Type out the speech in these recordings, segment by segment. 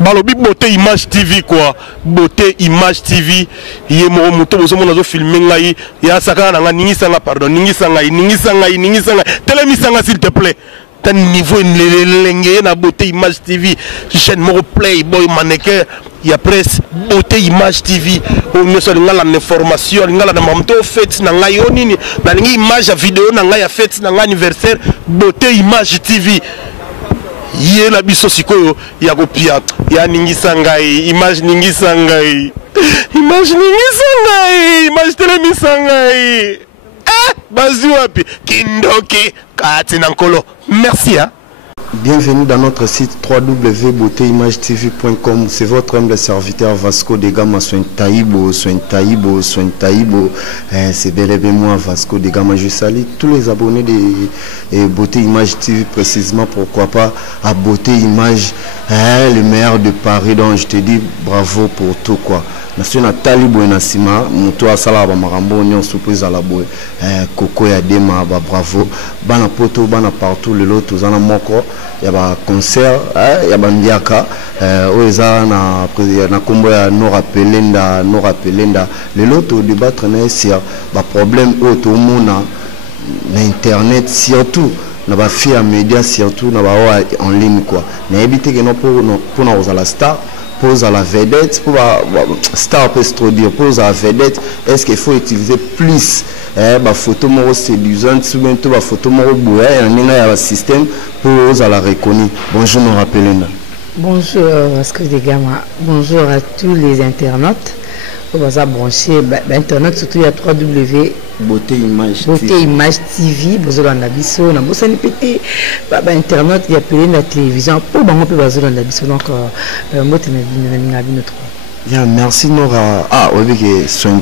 balobi beauté image TV quoi, beauté image TV ye mo moto bozo mona zo filmer ngai ya saka na nga ningisa nga pardon ningisa ngai télémisa nga s'il te plaît tan niveau lenge na beauté image TV chaîne mo Playboy mannequin ya presse beauté image TV o nyoso ngala na information ngala na mamto fête na ngai onini na ngi image vidéo na ngai ya fête na ngai anniversaire beauté image TV ye na biso sikoyo ya kopia ya ningisa ngai image ningisa ngai image télémisa ngai bazi wapi kindoki kati na nkolo merci hein. Bienvenue dans notre site www.beautéimagetv.com. C'est votre humble serviteur Vasco de Gama Soin Taïbo. C'est bel et bien moi Vasco de Gama. Je salue tous les abonnés de Beauté Image TV précisément. Pourquoi pas à Beauté Image, le meilleur de Paris. Donc je te dis bravo pour tout quoi. Nation Nathalie Bouenasima, Moutou Asala Bamarambo, Nyon surprise à la boue, Coco Yadema, bravo, Bana Poto, Bana partout, le lot, tous en moko, il y a un concert, il y a un diaka, Oeza na combo ya Nora Pelenda, le lot au débattre n'est pas problème auto mona, l'internet surtout. Na ba fi à médias surtout na ba en ligne quoi. Na éviter que non pour la star. Pose à la vedette, pour la star peut se dire, pose à la vedette, est-ce qu'il faut utiliser plus bah photo moro séduisante, souvent tout bah photo moro bouée, il y a un système pose à la reconnue. Bonjour Nora Pelenda. Bonjour Vasco de Gama, bonjour à tous les internautes. On va ça brancher, internet surtout il y a 3W. Beauté Image TV, besoin de la biso, on a besoin de péter. Internet, il y a plein de la télévision. Pour moi, on peut besoin de la biso. Donc, moi, tu n'as notre. Bien, merci Nora. Ah, oui, son,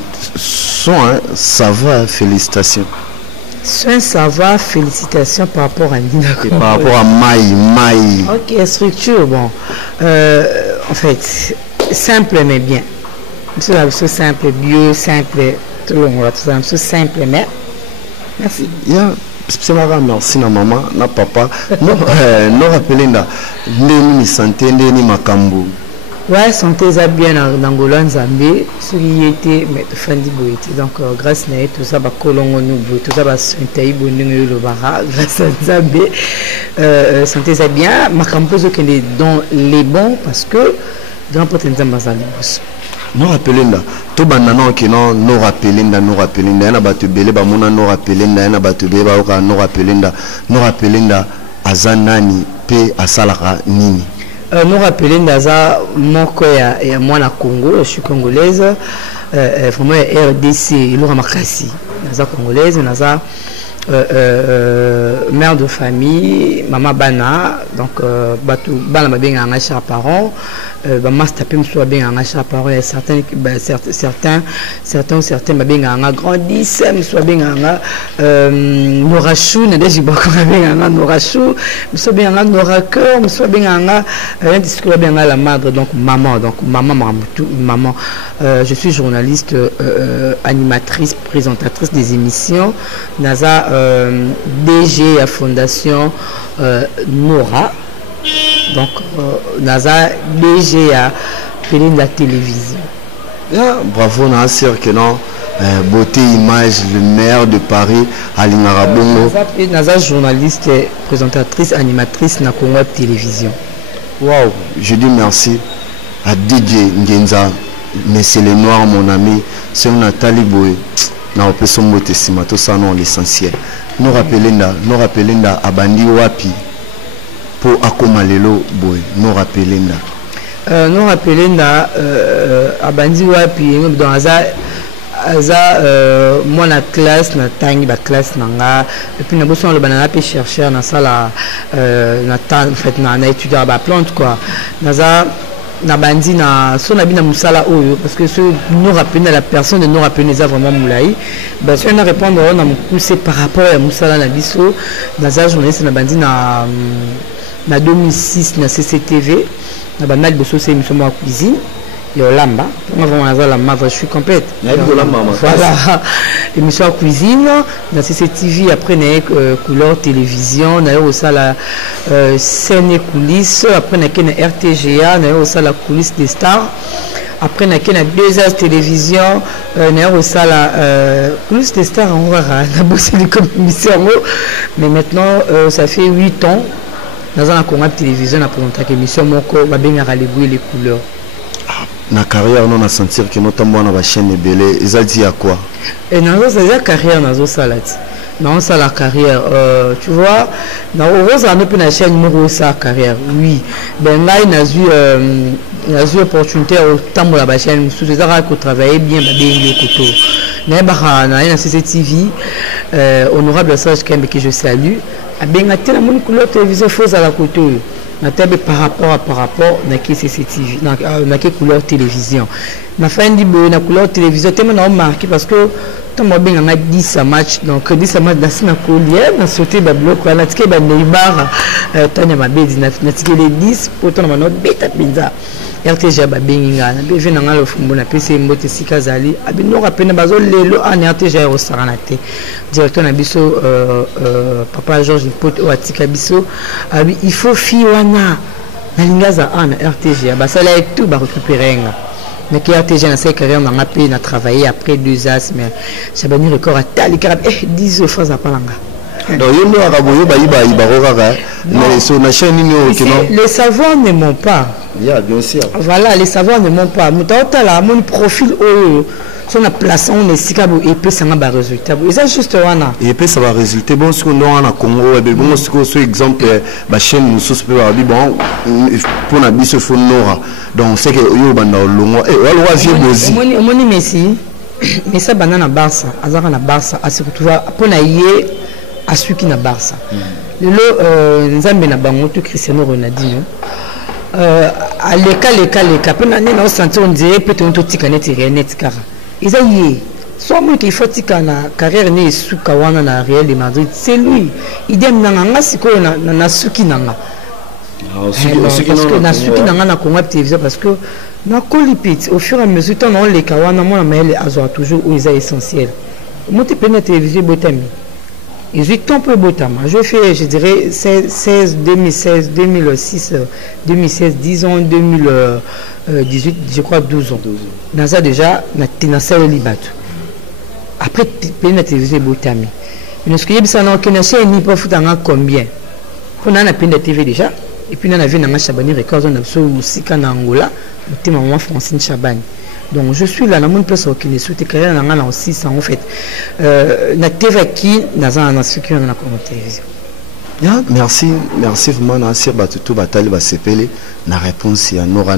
ça va, félicitations. Soin, ça va, félicitations par rapport à Nina. Par rapport à Maï. Ok, structure, bon. En fait, simple mais bien. C'est simple, bio, simple. Tout le monde, tout ça, simple, mais merci. C'est marrant, merci na maman, na papa. Nora Pelenda, ndeni santé, ndeni makambo. Ouais, santé ça bien dans Angola, Zambie, ce qui était mais Fandi Boiti. Donc grâce à tout ça, ba kolongo nous, tout ça ba santé bonne le bara, grâce à Zambie, santé ça bien. Makambo ce qui est dans les bons parce que grand potentiel bazali boss. Nora Pelenda, to banana qui non Nora Pelenda, na batu bele ba mona Nora Pelenda, na batu bele ba Nora Pelenda azanani pe asalaka nini. Nora Pelenda za moko ya mwana Congo, je suis congolaise, vraiment RDC, ilora makasi, naza congolaise, naza mère de famille, maman bana, donc batu bana babenga nga cha parents, ba master pim so babenga nga cha parents, et certains babenga nga grandissent, so babenga nga Norachou, na deji bako babenga nga Norachou, so babenga nga Noraker, so babenga nga disque babenga la madre, donc maman Mamutu, maman. Je suis journaliste, animatrice, présentatrice des émissions, Naza DG à Fondation Nora, donc Naza DG à Pelenda Télévision. Bravo, Nassir, que non, Beauté Image, le maire de Paris, Aline Arabongo. Naza journaliste, présentatrice, animatrice, na Congo Télévision. Waouh, je dis merci à DJ Ngenza, mais c'est le noir, mon ami, c'est Nathalie Boy. Na opeso mote sima to ça non l'essentiel. Nora Pelenda abandi wapi po akoma lelo boy. Nora Pelenda abandi wapi dans aza mwana classe na tangi ba classe nanga et puis na boson le banana pe chercheur na sala na en fait na étudier ba plante quoi. Naza na bandi na so na bina musala oyo parce que ce nous rappelle la personne de nous rappeler ça vraiment moulai bah si on a répondre on a poussé par rapport à musala na biso na za journaliste na bandi na 2006 na CCTV na banal boso c'est émission moi cuisine Yolamba. Je suis complète. Voilà. Émission cuisine. Dans CCTV, après, il y a couleur télévision. Il y a aussi la scène et coulisses. Après, il y a RTGA. Il y a aussi la coulisse des stars. Après, il y a 2 heures de télévision. Il y a aussi la coulisse des stars. On va bossé comme émission. Mais maintenant, ça fait 8 ans. Dans la télévision, on a présenté l'émission. On va bien les couleurs. Na carrière on a senti que notre na ba chaîne belé ils a dit à quoi et dans la carrière nazo salati dans la carrière tu vois na oza no na chaîne numéro sa carrière oui ben là il a eu opportunité au temps la ba chaîne sous ça ko travailler bien ba bien koto na ba na CCTV honorable Serge Kembe que je salue a bien atteint mon couleur télévision faux à la koto par rapport à CCTV, na couleur télévision. Na fin di bo na couleur télévision tellement na marqué parce que tant moi bien on a 10 matchs donc 10 matchs dans na collier na sauter ba bloc na tike ba Neymar tanya mabedi na tike les 10 pour ton na beta pinza RTG ba benga na be vena ngalo fumbo na PC mbote sikazali abino rapena bazo lelo en RTG au saranate directeur na biso papa Georges Pote o atika biso abi il faut fiwana na lingaza en RTG ba ça là tout ba récupérer nga mais qui RTG na sa carrière na ngapi na travailler après 2 ans mais ça bani record à tali karab 10 fois à palanga donc yo no akaboyo ba iba mais sur na chaîne les savoirs ne mentent pas. Yeah, bien sûr. Voilà, les savoirs ne mentent pas. Mon profil son place on est sikabo et puis ça va résultat. Et ça juste wana. Et puis ça va résulter bon ce qu'on a en Congo et bon ce exemple ba chaîne nous sous bon pour na biso fo nora. Donc c'est que yo banda longo et wa vie bozi. Moni Messi. Mais ça banana Barça, azara na Barça, a se retrouver pour na yé à celui qui na Barça. Le nzambe na bango to Cristiano Ronaldinho. À l'école, après on a senti on dirait peut-être on tika net net kara. Ils a yé. Soit moi qui faut tika na carrière ne suka wana na Real de Madrid, c'est lui. Idem nanga siko na suki nanga. Parce que na suki nanga na Congo télévision parce que na colipit au fur et à mesure on les kawana moi mais azo toujours où ils est essentiel. Moi tu peux na télévision botami. Ils ont un peu botama. Je fais, je dirais, 2016, 2006, 2016, 10 ans, 2018, je crois 12 ans. Dans ça déjà, on a fait le libat. Après, on a télévisé botami. Mais ce que j'ai dit, on a fait ni pas foutre combien. On a fait la TV déjà. Et puis on a vu dans Chabani Records, on a fait aussi en Angola, le maman Francine Chabani. Donc je suis là dans mon place au Kenya, sous tes carrières dans aussi ça en fait. Na TV qui dans un sécurité dans la télévision. Merci vraiment na sir batutu batali ba sepele na réponse ya Nora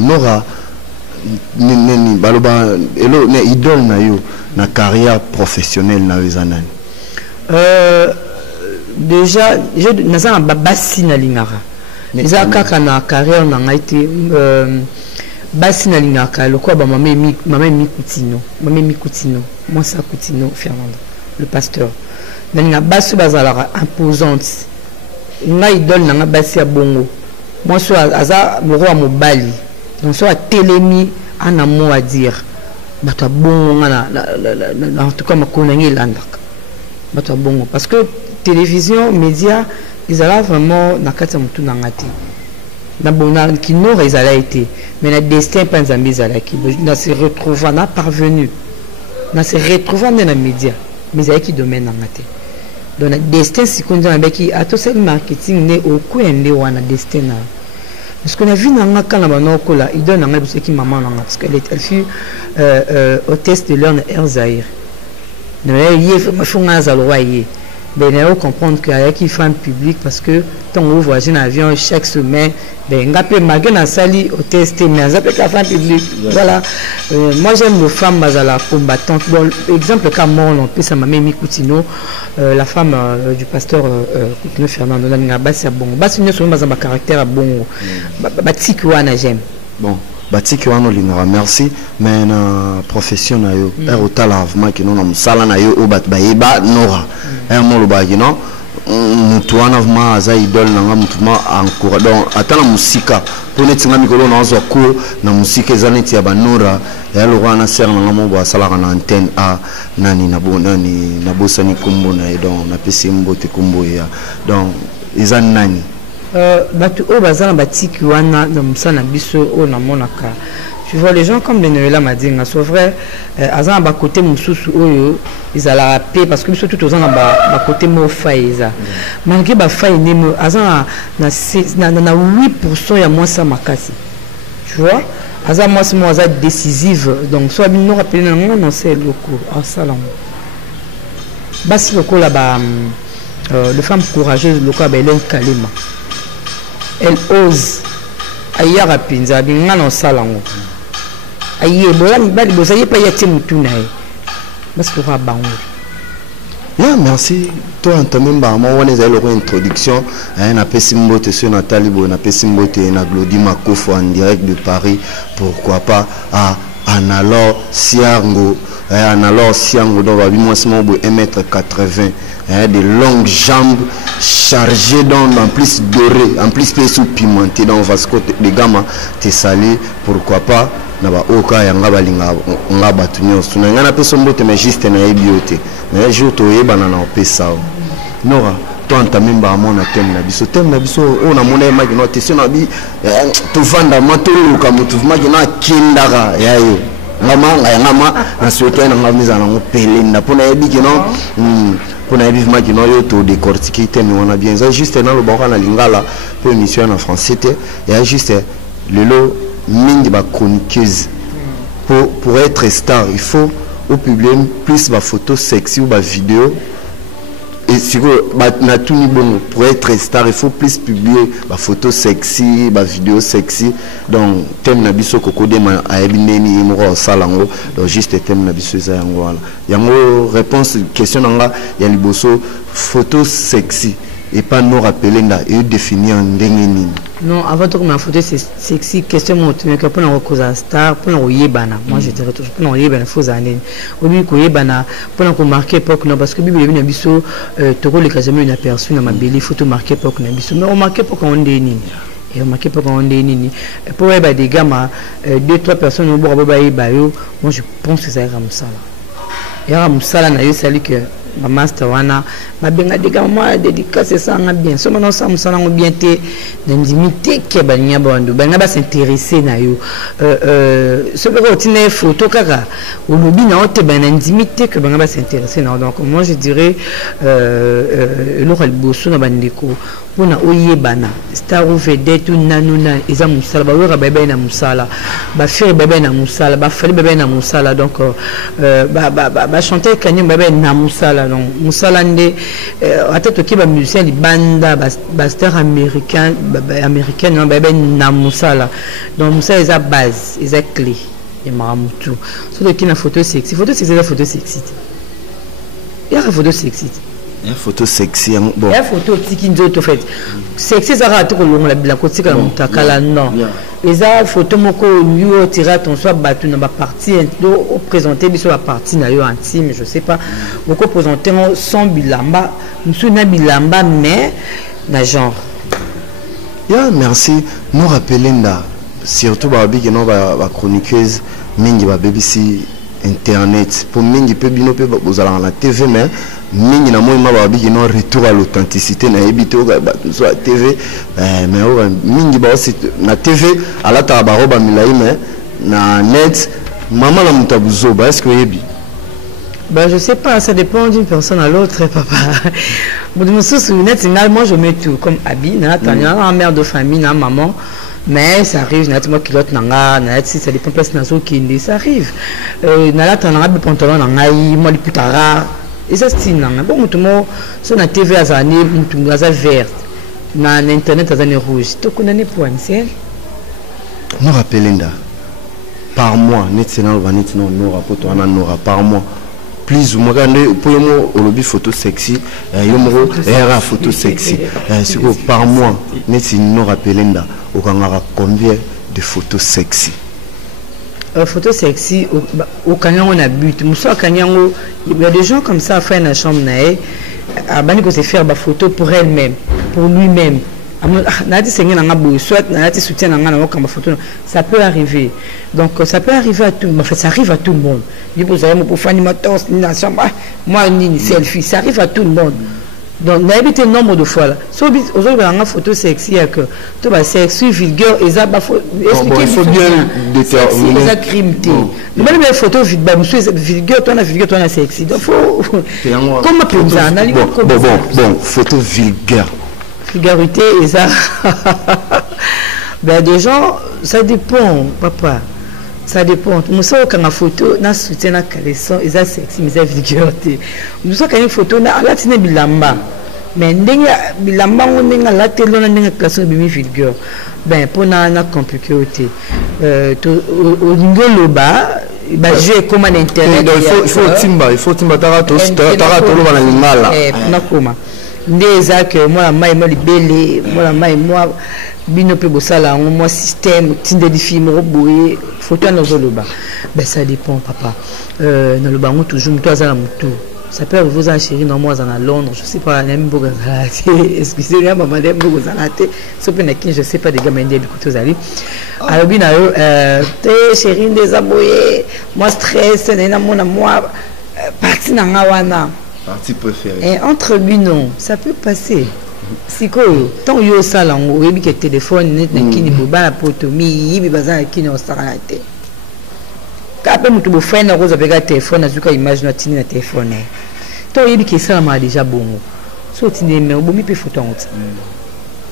ni baloba elo ne idole na yo na carrière professionnelle na wezanani. Déjà je na babasi na lingara. Za kaka na carrière na ngaite basi na lingaka le quoi maman Mikutino moi ça Coutinho Fernando le pasteur na basi bazala imposante nga idole na basi ya bongo moi so aza le roi mobali donc so a telemi ana mot à dire bato bongo nga na en tout cas makona ngi landaka bato bongo parce que télévision média ils allaient vraiment na kati mutu na ngati na bona qui n'aurait été mais le destin pas Zambie qui n'a se retrouvant n'a parvenu n'a se retrouvant dans les médias mais qui domaine en maté donc le destin si qu'on dit avec qui à tout ce marketing né au coin de wana destin parce qu'on a vu dans la canne là il donne un ce qui maman parce qu'elle fut hôtesse de l'heure Air Zaïre mais il faut un zaloyer ben il faut comprendre qu'il y a qui femme publique parce que tant on voyage en avion chaque semaine ben ngapé malgré na sali au test mais ça peut la femme publique voilà moi j'aime les femmes bazala combattantes bon exemple comme on peut ça maman Mikutino la femme du pasteur Coutinho Fernando na basi ya bongo basi nyo so bazamba caractère bon batiki wana j'aime bon batiki wana linora merci mais na profession na yo er otala vraiment que non na musala na yo o bat ba yeba nora un mot lo ba non mutuana vraiment aza idole nanga mutuma encore donc atala musika pour netinga mikolo na zo ko na musika ezaneti ya banora ya lorana ser nanga mo ba sala na antenne a nani na bonani na bosani kumbo na donc na pesi mbote kumbo ya donc ezan nani batu o bazana batiki wana na musana biso o na monaka. Tu vois, les gens comme Benoël m'a dit, c'est vrai, à un côté Moussous, ils ont la paix parce que tout aux ans, à côté Mofaïza. Malgré la faille, à un 8%, il y a moins ça ma casse. Tu vois, à un moi, c'est moi, décisive. Donc, soit nous rappelons, non, c'est le coup, en salon. Bas le coup là-bas, les femmes courageuses, le coup, Hélène Kalima. Elle ose. Aïe, rapide, bien en salon. Aïe, vous avez pas été moutouna. Parce que vous avez yeah, merci. Toi, en tant que introduction, on a fait Simbote sur Nathalie, on a fait Simbote na Glody Makofo en direct de Paris. Pourquoi pas à Analor Siango. Analor Siango, donc, moi, c'est 1m80. Des longues jambes chargées en plus doré, en plus pimenté dans Vasco de Gama, t'es salé, pourquoi pas. Naba oka ya ngabalinga ngaba tunyo sunanga na peso mbote mais juste na ebiote mais je to yebana na opesa nora to antamimba amona tem na biso ona mona magi no te sona bi to vanda matolo ka mutu magi na kindara yayo ngama na soto na ngamiza na ngopele na pona ebiki no pona ebivi magi no yo to décortiquer tem on a bien ça juste na lo baka na lingala pour émission en français et juste le lot mingi ba chroniqueuse pour être star il faut au public plus ba photo sexy ou ba vidéo et si na tout bon pour être star il faut plus publier ba photo sexy ba vidéo sexy donc thème na biso kokode ma ayebineni imoro salango donc juste thème na biso za yango wala yango réponse question nanga ya liboso photo sexy et pas nous rappeler là et définir en ndengeni. Non, avant tout ma photo c'est sexy question moi tu me que pour la cause star pour la yebana moi je dirais toujours pour la yebana faut années au lieu que yebana pour la marquer époque non parce que bible est biso toro le casement une aperçu dans ma belle photo marquer époque na biso mais on marquer époque on ndeni et on marquer époque on ndeni pour yeba des gamma 2-3 personnes au bord ba yo moi je pense que ça ira musala ira musala na yo sali que ma master wana ma benga diga moi dédicace ça nga bien so maintenant ça musala ngo bien té ndimité ke banya bandu banga ba s'intéresser na yo ce que tine photo kaka ou lobi na ote bana ndimité que banga ba s'intéresser na donc moi je dirais le rôle bosso na bandiko pona oyebana star ou vedette ou nanuna eza musala ba wera bebe na musala ba faire bebe na musala ba fali bebe na musala donc ba chanter kanyo bebe na musala donc musala nde atatu ki ba musicien li banda ba star américain américaine non bebe na musala donc musala eza base eza clé et maramutu surtout ki na photo sexy la photo sexy ya photo sexy une photo sexy bon une photo qui nzoto fait sexy ça rate ko longa la côté ka mutakala non eza photo moko yo tira ton soit battu na ba partie do présenter biso la partie na yo intime je sais pas moko présenter son bilamba musu na bilamba mais na genre yeah merci nous rappeler nda surtout ba bigi no ba chroniqueuse mingi ba BBC internet pour mingi pe bino pe bozala na TV mais mingi na moi ma bigi no retour à l'authenticité na ebito ba soit TV mais mingi ba aussi na TV ala ta ba roba milai mais na net maman la mutabuzo ba est-ce que yebi ben je sais pas ça dépend d'une personne à l'autre papa moi je mets tout comme habit na tanya mère de famille na maman mais ça arrive moi kilote nanga na si ça dépend place nazo kinde ça arrive na la tanga be pantalon nanga moi liputara et ça style nanga bon mutumo sur na TV azani mutumo aza vert na internet azani rouge to connais point ciel nous rappelenda par mois net c'est na vanit non no rapport on en par mois plus ou moins pour moi au photo sexy yomo era photo sexy par mois net c'est nous rappelenda au combien de photos sexy photos sexy au canyon on a but muso canyon il y a des gens comme ça fait na chambre na abani ko se faire ba photo pour elle-même, pour lui-même. Ça peut arriver. Donc ça peut arriver à tout le monde. En fait, ça arrive à tout le monde. Moi, une selfie, ça arrive à tout le monde. Donc, on a évité le nombre de fois là. Aujourd'hui, on a une photo sexy que tout va sexy, vulgaire, et ça, il faut bien déterminer. Ça crime. Même les photos vulgaires, toi, on a sexy. Donc, faut. Comment on ça? Bon, photo vulgaire. Vulgarité et ça. Ben, des gens, ça dépend, papa. Ça dépend. Nous sommes quand la photo, na soutien na caleçon, et ça sexy, mais ça vulgarité. Nous sommes quand une photo, na la tine bilamba. Mais n'enga bilamba on n'enga la télé on n'enga caleçon bimi vulgaire. Ben pour na compliqué aussi. Au niveau loba, ben je comme un internet. Il faut timba tarato lo bana ngala. Na koma. Ndeza que moi moi libellé, moi bino pe bosala moi système tinde di film roboé photo na zoloba. Ben ça dépend papa. Dans le bango toujours toi za mutu. Ça peut vous en chérie non moi à Londres, je sais pas même beaucoup excusez-moi maman dem beaucoup zalate. Sope na kin je sais pas des gars mende bikuto zali. Alors bina chérie des aboyés, moi stress na mona moi parti na ngawana. Partie préférée. Et entre lui, non, ça peut passer. Si quoi, tant yo salon, ou ebi que téléphone net na kini boba la potomi, yibi bazan kini on sarate. Kape mutu bo frère na rose avec un téléphone, azuka image na tini na téléphone. Tant yebi que ça m'a déjà bongo. So tini mais o bomi pe photo on.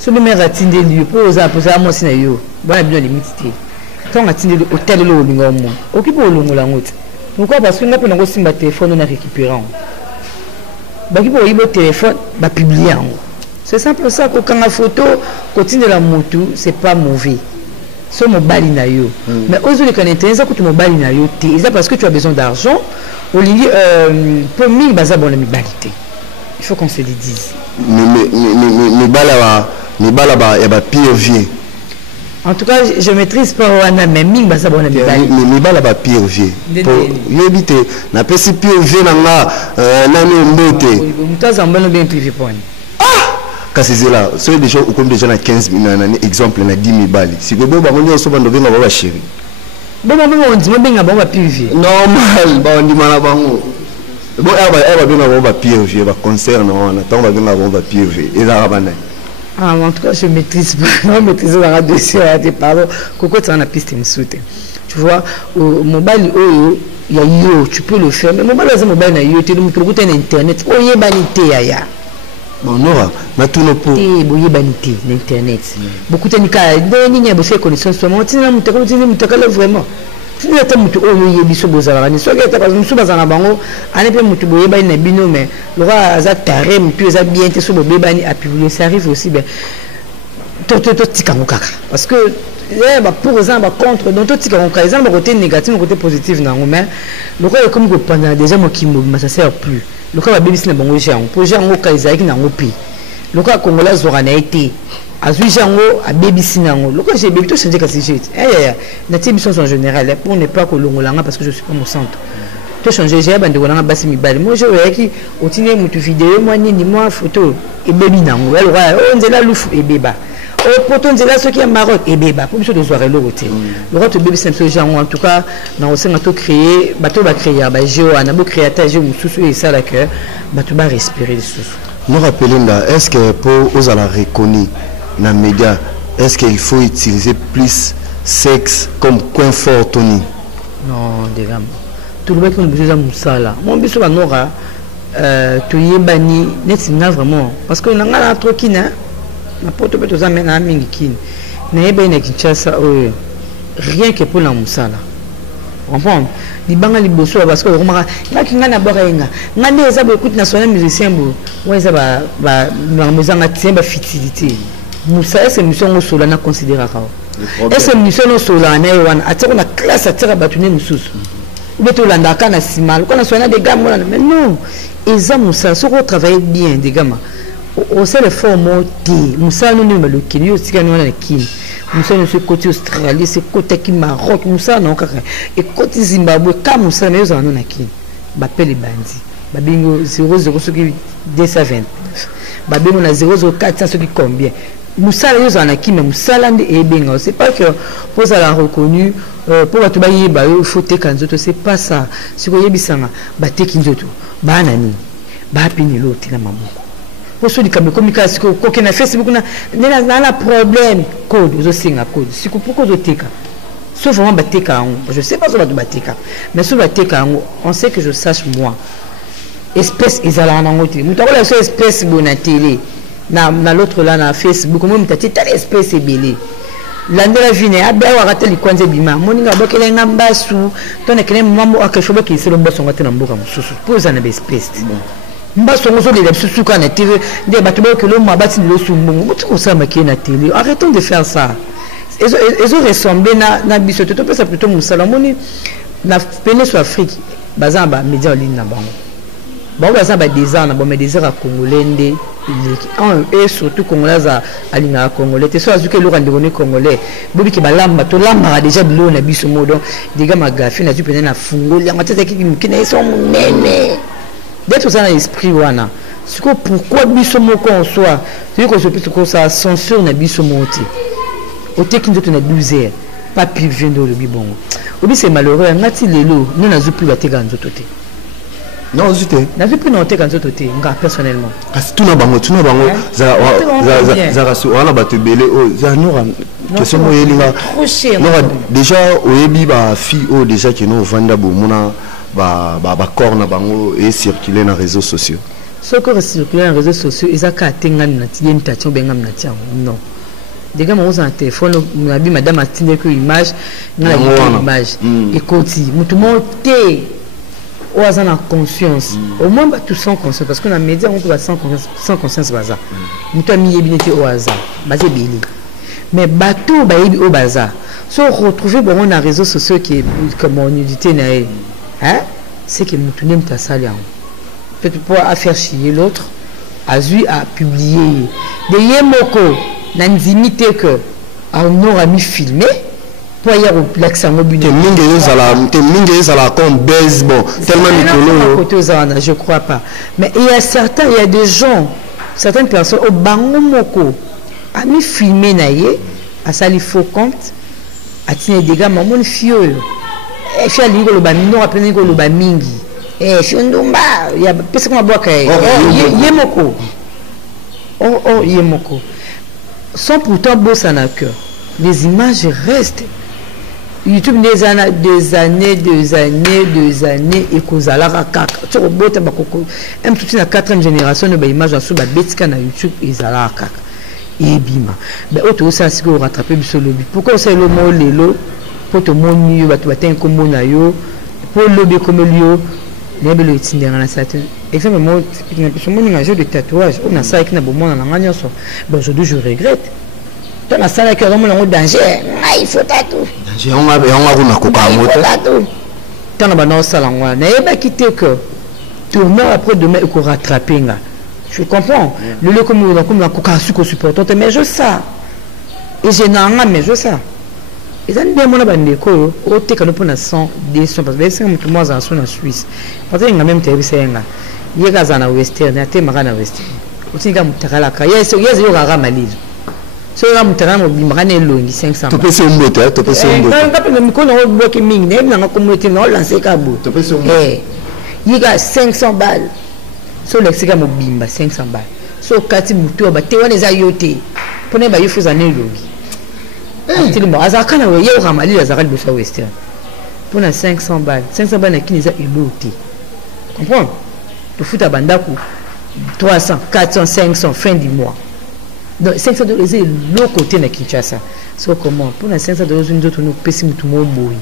So be mera tindi lui posa moi sina yo. Bana bien limité. Tant a tindi hôtel lo linga mo. Okipo longo la ngote. Pourquoi parce que n'a pas ngo simba téléphone on a récupéré. Baki pour y téléphone, bah publier. C'est simple ça que quand la photo continue la moto, c'est pas mauvais. C'est mon bali na yo. Mais aujourd'hui quand internet ça coûte mon bali na yo, c'est parce que tu as besoin d'argent. Au lieu pour 1000 baza bon la balité. Il faut qu'on se le dise. Mais bala ba POV. En tout cas, je maîtrise pas Wana, mais ming basa bon ami bali. Mais bala ba POV. Pour yebite na pesi POV na nga na mbote. Mutaza mbano bien privé point. Kasi zela, so déjà ou comme déjà na 15 na exemple na 10 000 bali. Si go ba ngoni so bando benga ba chéri. Bon on dit benga ba POV. Normal, ba ndi mana bango. Bon eba benga ba POV ba concert na na tant ba benga ba POV. Eza rabana. Ah, en tout cas, je maîtrise pas. Non, maîtrise la radio, c'est pardon. Coco, tu as la piste, me soutient. Tu vois, au mobile, il y a yo, tu peux le faire. Mais mobile, c'est mobile, il y a yo, tu peux internet. Oh, il y a banité, ya. Bon, Nora, na tout nos pour. Il y a banité, l'internet. Beaucoup de cas, il y a beaucoup de connaissances. Moi, tu n'as pas vraiment. Tu n'as pas mutu oyo yebiso bozala ni soki ata musu bazana bango ane pe mutu boyeba ina bino mais le roi aza taré mutu eza bien te so bobebani a publier ça arrive aussi ben to tikango kaka parce que ba pour exemple contre donc to tikango kaka exemple côté négatif côté positif nango mais le roi comme que pendant déjà mo kimbo mais ça sert plus le roi ba bebisi na bango jango projet ngo kaizaki nango pi le roi congolais zora na été azui jango a bebisi nango loko j'ai bebi to changer kasi j'ai na tibison en général pour ne pas que longolanga parce que je suis pas mon centre to changer j'ai bande kolanga basi mibali moi je vois qui otine mutu vidéo moi ni moi photo et bebi nango elle on nzela lufu et beba o poto nzela soki ya Maroc et beba pour biso de soirée lo côté le roi to bebi c'est jango en tout cas na osenga to créer bato ba créer ba géo ana bo créateur géo mususu et ça là que bato ba respirer les sous nous rappelons est-ce que pour aux la reconnu dans les médias, est-ce qu'il faut utiliser plus sexe comme coin fort, Tony? Non, déjà. Tout le monde qui a besoin de ça là. Mon biso la Nora, tu y bani, n'est-ce pas vraiment? Parce que on a trop qui n'a, la porte peut aux amener à Mingikin. N'est pas une Kinshasa, rien que pour la moussala. Comprends? Les bangs les bossos parce que on a qui n'a pas rien. N'a pas ça écoute national musicien beau. Ouais ça va maison a tient ba fitilité. Moussa c'est mission au solana considéra quoi. Est-ce mission au solana wan atira na classe atira batune mususu. Beto landa kana simal quand on a des gars mais non. Ils ont Moussa sur travailler bien des gamins. Au c'est le format T. Moussa nous nous le kini aussi quand on a le kini. Moussa nous c'est côté Australie, c'est côté qui Maroc, Moussa non kaka. Et côté Zimbabwe, comme Moussa mais ils en ont kini. Bapel les bandits. babingo 00 soki 229 babingo na 00400 soki combien musala yo zana ki mais musala nde ebenga c'est pas que pour ça la reconnu pour ba to ba yeba yo faut te kanzoto c'est pas ça siko yebisanga ba te kinzoto ba nani ba pini loti na maboko pour ceux qui comme communication ko na Facebook na problème code zo singa code siko pourquoi zo teka sauf vraiment ba teka je sais pas zo ba teka mais sur ba teka on sait que je sache moi espèce ezala na ngoti mutako la espèce bona télé na l'autre là na Facebook moi mutati telle espèce ebele landela vine abia wa rateli kwanze bima moninga bokele ngamba su tone kene mambo akashoba ki selo mbaso ngate na mboka mususu poza na espèce mbaso ngozo de susu kana tv de bato ba kelo mabati de sumbungu mutiko sama ki na télé arrêtons de faire ça ils ont ressemblé na biso to peut ça plutôt musala moni na péninsule Afrique bazamba média en ligne na bango bon ça va des ans bon mais des ans congolais ndé et surtout congolais à linga congolais te so azuke lo randonné congolais bobi ki balamba to lamba déjà bilo na biso modo diga magafi na tupena na fungo ya matete ki mukina so munene d'être ça na esprit wana siko pourquoi biso moko en soi c'est que je peux que ça censure na biso moti au tekino to na 12 heures pas plus vient de le bibongo obi c'est malheureux ngati lelo nous na zupu bateka nzoto te non zute na vu plus noter quand tu nga personnellement parce que tout na bango za rasu wana batebele o za nora question mo yelinga déjà oyebi ba fi o déjà que no vanda bo mona ba corna bango et circuler na réseaux sociaux ce que circuler na réseaux sociaux ezaka tengani na tieni tachon benga na tiango non des gars m'ont un téléphone na bi madame atinde que image na image et continue mutu monter ou à la conscience au moins tout sans conscience parce que dans les médias on peut sans conscience bazar nous t'as mis ébinité au hasard basé bili mais bateau baïbi au bazar si on retrouve bon on a réseaux sociaux qui est comme on unité hein c'est que nous tournons ta salle peut-être pour faire chier l'autre a vu à publier des yemoko n'inzimité que on aura mis filmé pour y avoir l'accent au but. Mingue la comme baseball tellement je crois pas. Mais il y a des gens, certaines personnes au Bangomoko a mis filmé naïe à ça il faut compte à tirer des gars mon fiole. Et fait aller le bamino après le bamingi. Eh shundumba il y a parce qu'on boit kay. Yemoko. Oh yemoko. Sans pourtant bosser na cœur. Les images restent. YouTube des années et kozala kaka tu robota bakoko même toute la 4e génération de ba image sur ba betika na YouTube ezala kaka et bima ben auto ça c'est que rattraper biso lobby pourquoi c'est le mot lelo pour te moni bato batin comme na yo pour lobby comme lio lebe le tindera na satin et fait moi typiquement moni un jeu de tatouage on a ça avec na bomona na nganya so ben aujourd'hui je regrette dans la salle qui a vraiment un danger il faut tatou danger on a koka moto tant ba na sala ngwana et ba quitter que tourner après demain et ko rattraper nga je comprends le comme la koka su ko supportante mais je ça et je n'en mais je ça et ça bien mon bandeko o te kano pona 100 200 parce que c'est comme tout moi en Suisse parce que nga même te bisenga yeka zana western na te magana western utinga mutakala ka yes yo ga malile so la mutana bimagane longi 500 to pese umbote to pese umbote nga pe mikono o bloquer mingi ne na communauté no lancer ka bo to pese umbote yiga 500 balles so lexika mo bimba 500 balles so kati mutu ba te wana za yote pone ba yifuza ne longi tilimo azakana we yo ramali azakali bosa western pona 500 balles na kiniza ilote comprendre to futa bandaku 300 400 500 fin du mois. Donc 500 $, c'est le côté de Kinshasa. C'est comment pour les 500 $, nous autres nous payons tout le monde.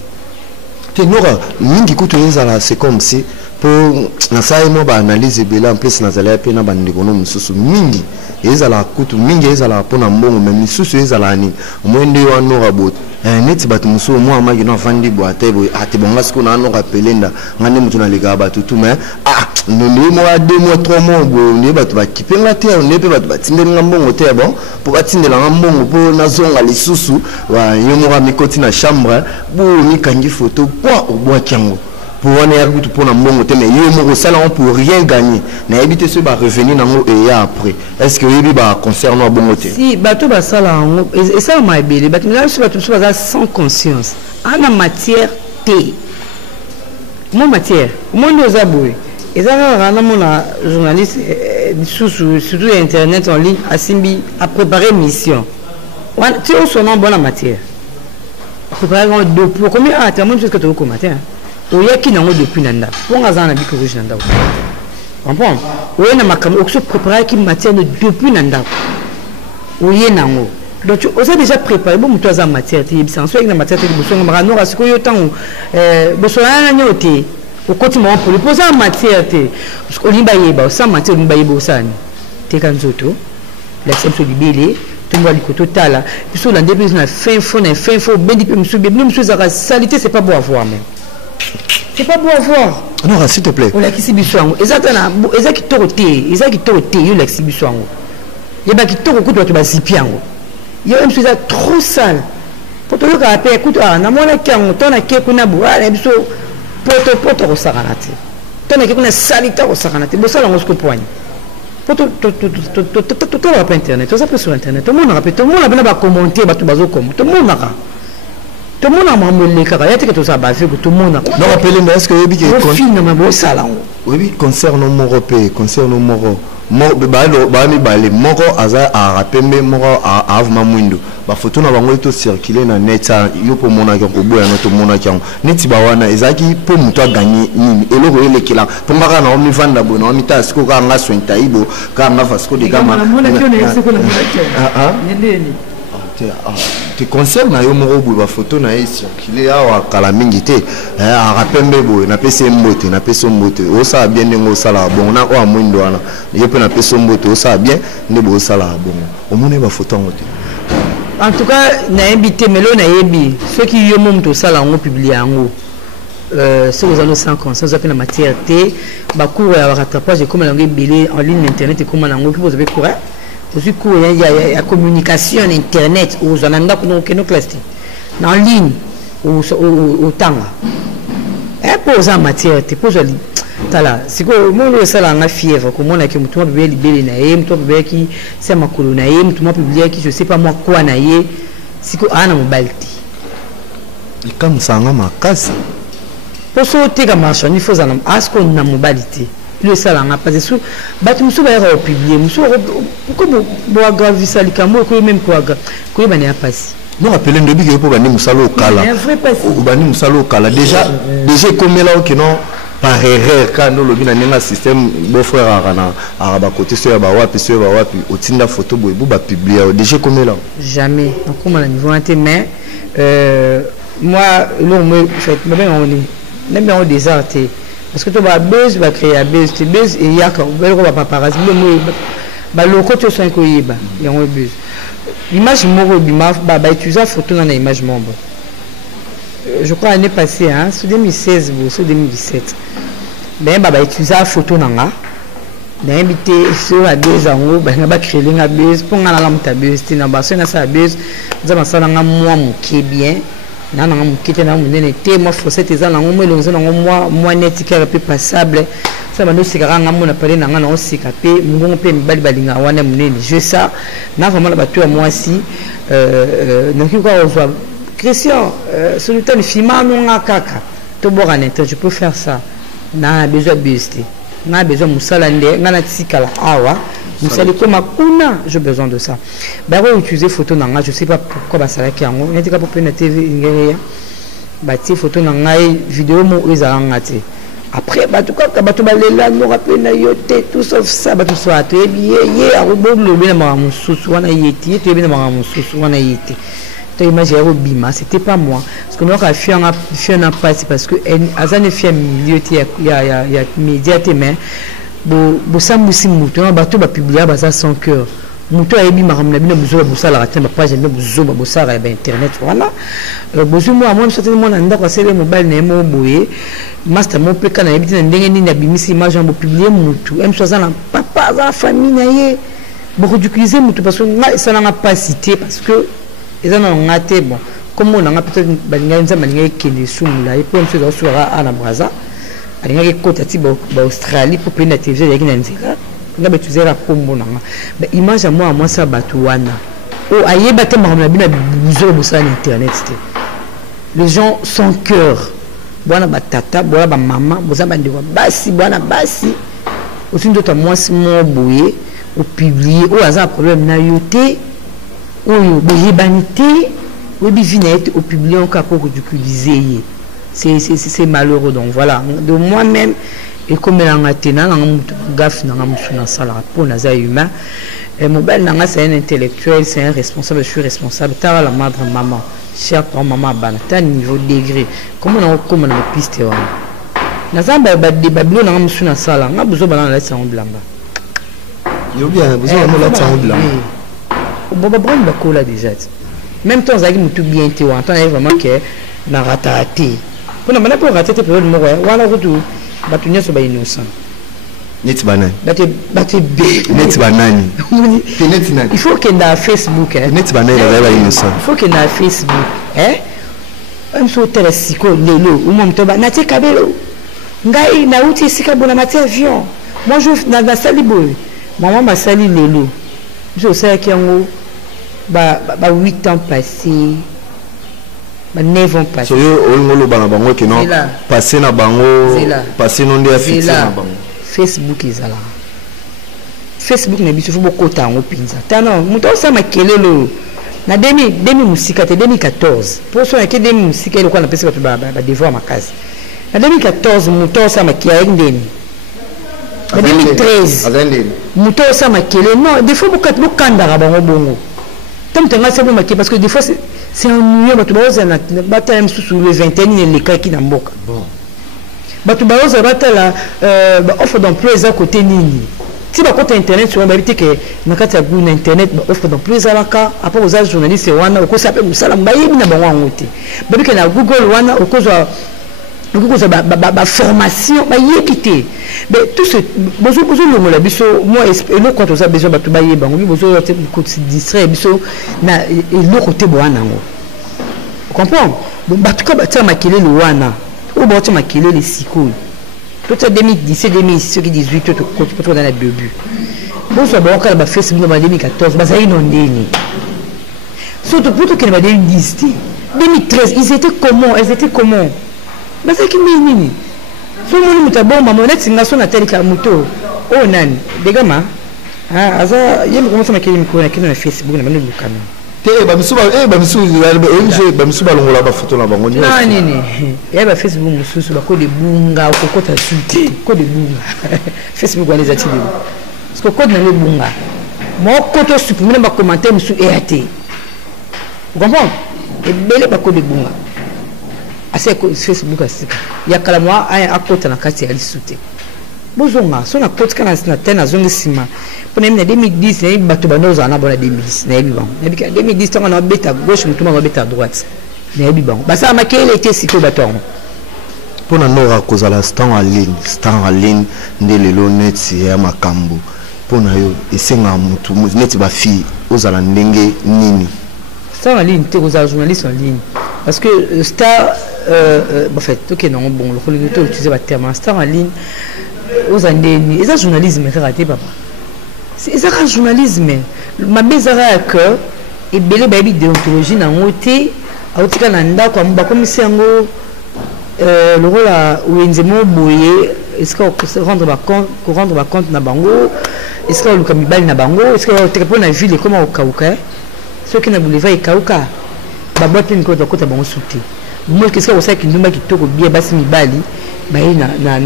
Tenora, mingi kutu ezala c'est comme si pour na sai mo ba analyse bela en plus na zala pe na ba ndikono mususu mingi ezala kutu mingi ezala pona mbongo mais misusu ezala ni mwende wa nora bot neti batu musu mo amagi no fandi bo atebo atebonga siko na no rapelenda ngane mutu na lega batu tout mais no ni mo a 2 mois 3 mois bo ni batu ba kipenga te ne pe batu batindela mbongo te bon pour batindela mbongo po na zonga lisusu wa yomo ra mikoti na chambre bo ni kangi photo po o boa kiango pour on est pour mbongo te mais yo mo sala on pour rien gagner na éviter ce ba revenir nango et après est-ce que yebi ba concernant bongo te si bato ba sala ngo et ça m'a belé bato là sur bato ça sans conscience en matière T mon matière mon nous aboué et ça va mon journaliste surtout internet en ligne a simbi a préparé mission tu es son en bonne matière préparer deux pour combien ah tu as même chose que tu au matin oyaki nango depuis nanda ponga za na biko rouge nanda comprends oye na makambo okso préparer ki matière depuis nanda oye nango donc tu as déjà préparé bon toi za matière ti bisa so na matière ti boso ngama no rasiko yo tango boso na nyote au côté mo pour poser en matière ti ko limba yeba sa matière limba yeba osani te kanzoto l'exemple du belé tout moi likoto tala biso la depuis na fin fond bendi pe msubi msubi za salité c'est pas beau à voir même. C'est pas beau à voir. Non, s'il te plaît. On l'exhibition. Exactement. Exact qui toroté. Exact qui toroté. Il l'exhibition. Il y a qui toro kuto tu vas zipian. Il y a une chose trop sale. Pour te le rappeler, écoute, ah, na mona kiango, tona ke kuna bua, na biso poto au saranati. Tona ke kuna salita au saranati. Bo sala on se comprend. Pour tout rappel internet. Tout ça peut sur internet. Tout le monde rappelle. Tout le monde va commenter, va tout bazo comme. Tout le monde a. Tout le monde a mamolé car il y a tout ça basé que tout le monde a. Non rappelez-moi est-ce que oui oui concernant mon repère concernant mon bali moko aza a rapembe moko a avuma mwindo ba photo na bango to circuler na net yo po mona ko boya no to mona kyango neti ba wana ezaki po muto a gagner nini eloko elekela po ngaka na omi vanda bona omi ta siko ka nga swenta ibo ka nga fasco de gama te concerne na yo moko boye ba photo na ye circuler awa kala mingi te a rapembe boye na pese mbote na pese mbote o sa bien ngo sala bon na o amwindo wana ye pe na pese mbote o sa bien ne bo sala bon o mone ba photo ngote en tout cas na invité melo na yebi ceux qui yo mom to sala ngo publier ngo ceux aux années 50 ça s'appelle la matière T ba cours ya rattrapage comme la belé en ligne internet et comme la ngo vous avez couru aussi il y a communication internet aux ananda que nous classons en ligne au tanga et pour en matière tu poses tala c'est que mon ça là na fièvre comme on a que mutu mabebe libele na ye mutu mabebe ki c'est makolo na ye mutu mabebe ki je sais pas moi quoi na ye c'est que ana mobalti et comme ça nga makasi pour sauter comme marchand il faut ça est-ce qu'on a mobilité le salanga parce que batu muso ba ra publier muso pourquoi bo aggraver ça likamo ko même quoi ko ba ne apasi non rappelez ndebi ke po ba ni musalo kala ou ba ni musalo kala déjà comme là que non par erreur quand nous lobby na ninga système beau frère arana araba côté sur ba wapi otinda photo boy bu ba publier déjà comme là jamais donc comme à niveau inté mais moi non me fait même on est même on désarté parce que tu vas buzz va créer buzz tu buzz et il y a quand on va paparazzi ba loko to son ko yiba ya on buzz image moko bima ba utiliser photo na image mombo je crois l'année passée hein sur 2016 ou sur 2017 ben ba utiliser photo nanga na invité sur la buzz en ba na ba créer nga buzz pour nga la muta buzz tina ba so na sa buzz za masala nga moi muke bien na na mukite na munene te moi faussette eza na ngomwe lonzo na moi net qui est passable ça va nous sikara nga mona parler na nga na osika pe mungongo pe mbali balinga wana munene je ça na vraiment la batu à moi si donc quoi on voit Christian sur le temps filma nga kaka to bora net je peux faire ça na besoin buste na besoin musala nde nga na tsikala awa musali koma kuna j'ai besoin de ça ba va utiliser photo nanga je sais pas pourquoi ba sala kiango neti ka popena TV ngereya ba ti photo nanga vidéo mo ezala ngati après ba tout ka ba to ba lela no rappel na yote tout sauf ça ba tout soit et bien ye a robolo bina ma mususu wana yeti te bina ma mususu wana yeti to imagine robima c'était pas moi parce que moi ka fi un passe parce que azane fi milieu il y a média te mais bo sambusi mutu na bato ba publier ba ça sans cœur mutu ayebi makamna bino buzo ba sala raté ba page ne buzo ba sala ba internet voilà bozo moi moi sorti mon anda ko sele mobile na mo boye master mo peka na yebi na ndenge ni na bimisi image bo publier mutu m60 na papa za famille na ye bo ridiculiser mutu parce que ça n'a pas cité parce que ils en ont raté bon comme on a peut-être balinga nza balinga kende sumula et pour monsieur dans soira à la braza alingaki kota ti ba Australie pour pena télévision yaki na nzela nga ba tuzera kombo nanga ba image à moi ça batu wana o ayeba te makamna bina buzo bosa na internet te les gens sans cœur bwana batata bwana ba mama boza bande kwa basi bwana basi aussi ndota mwasi mo boye au publier o aza problème na yote oyo boyebani te oyebi vi na ye te au publier encore pour ridiculiser c'est malheureux donc voilà de moi-même et comme on a tenu un gaffe dans un salle pour naza humain et mon bel nanga c'est un intellectuel c'est un responsable je suis responsable t'as la madre maman cher ton maman bana t'as niveau degré comment on a comme on a piste ouais naza ba bablo nanga musuna sala nga buzo bana la sa blamba yo bien buzo la sa blamba bon ba brun ba kola déjà même temps zaki mutu bien te wa entend vraiment que na raté pour na pour rater période mo wala retour batu nyoso ba innocent net banani bate be net banani net nani il faut que na Facebook net banani ba innocent il faut que na Facebook un so telesiko lelo umom to ba na te kabelo ngai na uti sika bona mati avion moi je na sali boy maman ma sali lelo je sais que yango ba 8 ans passés 9 ans passés. So yo olngolo bana bango ke non passé na bango passé non de fixé na bango. Facebook ezala. Facebook na biso foboko tango pinza. Tano muto sa makelelo na 2000 musika te 2014. Pour so yake 2000 musika ile kwa na pesa ba devoir makasi. Na 2014 muto sa makia ndeni. Na 2013 azende. Muto sa makele non des fois beaucoup kandara bango bongo. Tant que ça parce que des fois c'est ennuyeux batu baoza na bataille sous le 21 les cas qui n'amboka bon batu baoza batala offre d'emploi à côté nini si ba côté internet sur ba biteke nakati ya guna internet ba offre d'emploi à la ka après aux journalistes wana ko sape musala mbayi na bango ngote ba bike na Google wana ko zo ba formation ba yekité mais tout ce bozo longo la biso moi et le quand oza besoin batu ba yeba ngobi bozo ko distrait biso na le côté boana ngo comprends batu ka batia makele le wana ou batia makele le siko tout ça 2017 2018 tout dans la début bozo ba ka ba Facebook ba 2014 ba za inondeni surtout pour que ba 2010 2013 ils étaient comment mais c'est qui nini so moni mutabomba moneti ngaso na telika muto o nani degama aza yemi komosa makeli miko na kino na Facebook na manu lukana te ba misuba ba misuba longola ba photo na bango nini ba Facebook mususu ba ko de bunga ko kota suite ko de bunga Facebook wale za tili parce que code na le bunga mo ko to supprimer ba commentaire musu EAT vous comprenez et bele ba ko de bunga assez Facebook asika ya kala moi a kota na kati ya lisute bozonga so na kota kana na tena zongi sima pona mine 2010 na bato banoza na bona 2010 na biban na bika 2010 tonga na beta gauche mutuma na beta droite na biban basa makele était siko batongo pona nora kozala star en ligne ndelelo net ya makambo pona yo esenga mutu net ba fille ozala ndenge nini star en ligne te kozala journaliste en ligne parce que star en fait ok non bon le collecteur utiliser le terme star en ligne aux années et ça journalisme c'est raté papa c'est ça journalisme ma bezara que et belé baby déontologie na ngoté autika na ndako amba comme si ngo le rôle à Wenzemo boye est-ce qu'on rendre compte na bango est-ce que le kamibali na bango est-ce que on te répond na ville comment au kauka ceux qui na boulevard et kauka ba boîte ni ko ta bango souté moi qu'est-ce que vous savez que nous qui toko bien basi mibali ba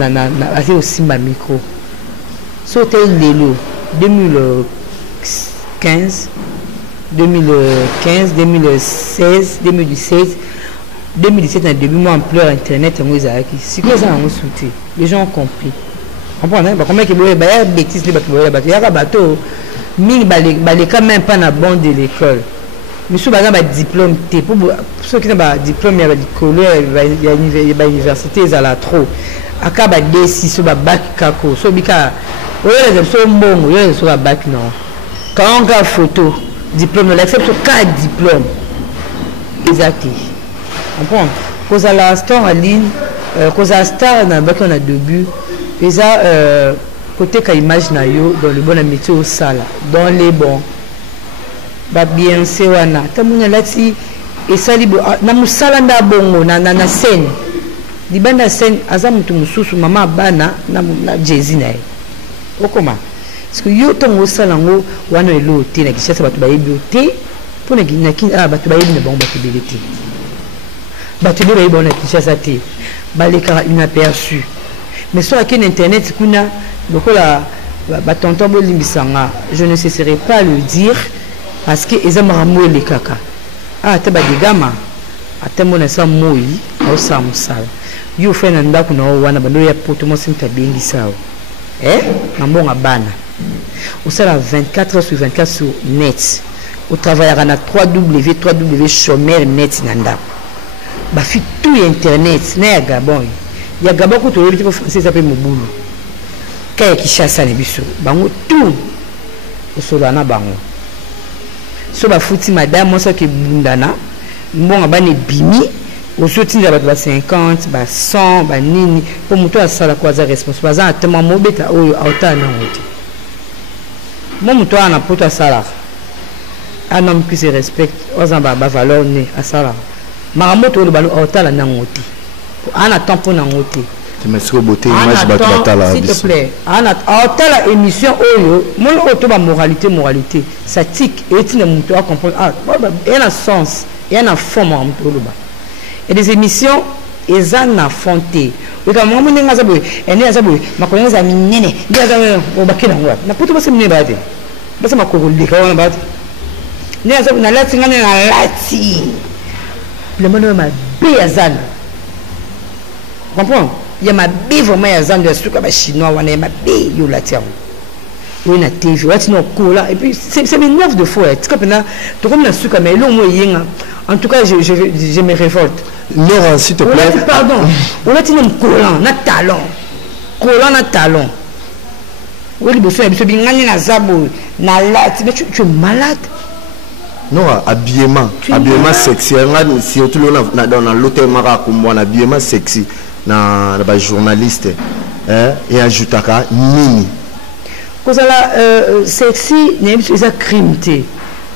na assez aussi ma micro sauté lelo 2015 2016 2017 2017 na début moi en pleurs internet en Mozaki si que ça en souté les gens ont compris comprendre ba comment que boye ba bêtise les ba ya bateau ming ba quand même pas na bande de l'école monsieur bazan ba diplôme té pour ceux qui n'ont pas diplôme il y a ba université ça la trop akaba D6 so ba bac kako so bika ouais so mbongo yo so ba bac non quand on a photo diplôme l'accepte sur 4 diplômes exact comprendre cause à l'instant en ligne cause à star na baki on a début déjà côté ka image na yo dans le bon métier au sala dans les bons ba bien c'est wana tamuna lati et sali na musala nda bongo na scène libanda scène aza mutu mususu mama bana na jezi na ye okoma parce que yo tongo sala ngo wana elo te na kishasa batu ba yebi pour na kinaki batu ba yebi na bongo batu belete batu ba yebi bona kishasa te baleka inaperçu mais sur la internet kuna lokola batonto bolimbisanga je ne cesserai pas le dire parce que eza maramou le kaka te ba digama atemona sa moi au sa musala yo fe na ndako na wana bando ya poto mo simta bengi sawo nambonga bana usala 24 heures sur 24 sur net au travail na 3W chômeur net na ndako ba fi tout internet na ya Gabon ya Gabon ko to yeli ko français s'appelle mobulu kaya kishasa ne biso bango tout usolo na bango so ba futi madame mosa ke bundana mbonga bane bimi osotinza bato ba 50 ba 100 ba nini po muto asala kwa za responsable baza atema mobeta oyo auta na ngote mo muto ana poto asala un homme qui se respecte ozamba ba valeur ne asala maramoto le balo auta la na ngote ana tempo na ngote merci ko beauté image bato batala s'il te plaît ana auta la émission oyo mon auto ba moralité ça tique et tu ne muto a comprendre il y a un sens il y a une forme en muto le ba et des émissions ezan na fonté et quand moi mon ngaza boy ene ngaza boy makolenga za minene ngaza o bakena ngwa na poto basi minene bade basi makoko lika wana bade ne ngaza na lati ngane na lati le mono ma be azan comprends il y a ma be vraiment azan de suka ba chinois wana ma be yo lati yango oui na TV wati no kola et puis c'est m'énerve de fois tu comprends to comme na suka mais lo mo yenga en tout cas je me révolte. Laurent, s'il te plaît. Pardon. On a dit un collant, na talon. Collant na talon. Oui, le besoin, il y a zabo, na lat. Mais tu es malade. Non, habillement. Habillement sexy. Surtout dans l'hôtel Mara, comme moi, habillement sexy. Dans les journalistes. Et ajoutaka, nini. Parce que sexy, c'est un crime.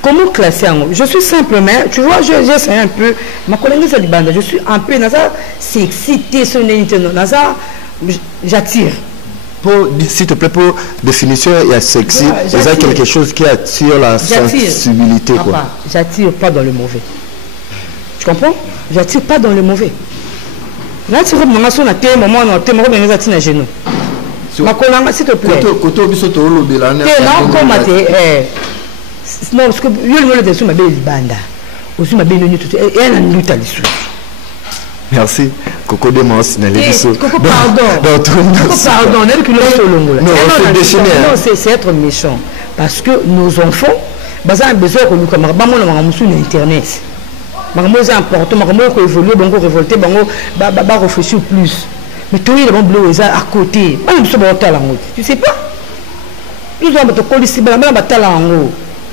Comment classer en haut? Je suis simplement, tu vois, j'essaie un peu, ma collègue c'est Libanda, je suis un peu dans ça, c'est excité, dans ça, j'attire. S'il te plaît, pour définition, il y a sexy, il y a quelque chose qui attire la sensibilité. J'attire pas dans le mauvais. Tu comprends? J'attire pas dans le mauvais. Là, tu vois, maman, on a tes moments, on a tes moments, on a tes genoux. Ma collègue, s'il te plaît. Non, comment t'es? Non, parce que je ne sais pas banda. Aussi ma belle tout et elle a une lutte à l'issue. Merci. Coco de Mons n'a les Coco pardon. Coco pardon, elle que non, c'est être méchant parce que nos enfants ont besoin que nous comme maman sur internet. Maman c'est important, maman ko évoluer, bango révolter, bango ba réfléchir plus. Mais toi il est bon bleu à côté. Pas le sobo talent. Tu sais pas? Nous avons te coller si bala ba talent.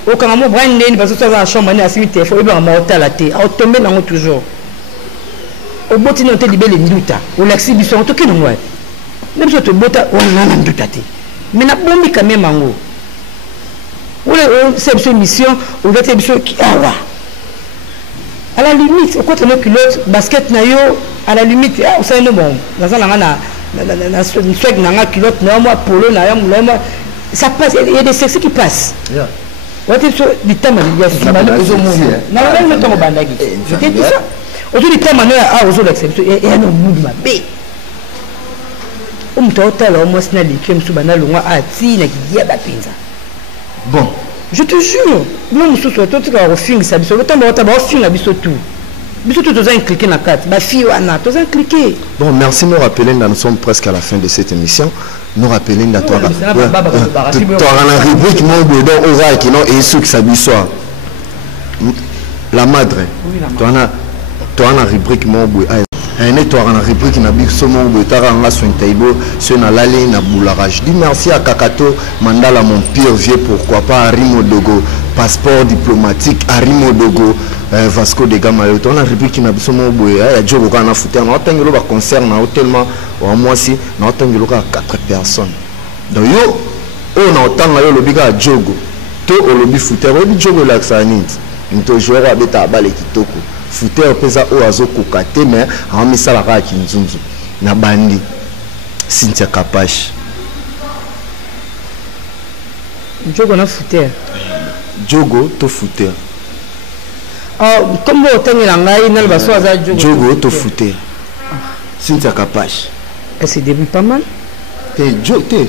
Au quand on prend une parce que ça va chambre à cimetière faut bien monter la tête au tomber dans toujours au boti non te libérer les minutes au l'exhibition tout qui nous voit même si tu bota on a un doute mais na bombi quand même en haut ou c'est une mission ou l'autre mission qui à la limite au côté de culotte basket na yo à la limite au sein de bon dans ça na swag na culotte na moi polo na yo ça passe il y a des sexes qui passent what is the time ya simana ozo mundo na la même temps bandagi je t'ai dit ça aujourd'hui le temps na ozo l'exception et un mundo mabe total au moins na likem subana longwa ati na kidia bapenza bon je te jure nous nous sommes tous à refinir ça biso le temps ba ba finir biso tout tous ont cliqué na carte ba fi wana tous ont cliqué. Bon, merci de nous rappeler, nous sommes presque à la fin de cette émission. Nous rappeler dans toi la rubrique mon bedon ora qui non et sous ça soir la madre toi na rubrique mon boy et toi na rubrique na biso mon boy taranga sur taibo sur na lali na boularage. Dis merci à Kakato Mandala mon pire vieux pourquoi pas Rimo Dogo passeport diplomatique Arimo Dogo Vasco de Gama on a réplique na biso mo boye ya jogo kana fouter na otangelo ba concert na tellement wa moi si na otangelo ka 4 personnes donc yo on a otanga yo lobika jogo to olobi fouter obi jogo la sanit nto joueur abeta bale kitoko fouter pesa o azo kokate mais en misala ka kinzunzu na bandi Cynthia Kapash jogo na fouter jogo to fouter comme vous tenez la main, il va se faire jogo to fouter. Cynthia Kapash. Elle se débrouille pas mal. T'es jogo, t'es.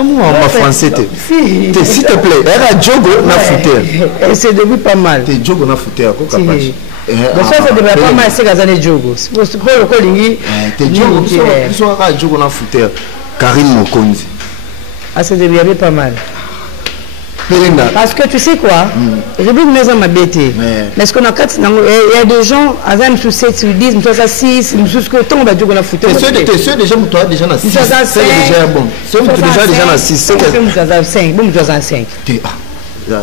Moi en français t'es. S'il te plaît, elle a jogo na fouter. Elle se débrouille pas mal. T'es jogo na fouter, quoi Kapash. Donc ça se débrouille pas mal, c'est gazane jogo. Pour le colingi. T'es jogo, ils sont à jogo na fouter. Karine Mokonzi. Elle se débrouille pas mal. Parce que tu sais quoi, je veux que nous sommes bêtés. Mais ce qu'on a quatre, il y a des gens, avant sous 7, sous 10, sous 6, sous que ton va dire qu'on a foutu. T'es sûr déjà, toi déjà na 6. C'est déjà bon. C'est déjà na 6. C'est que 5, bon, tu as 5.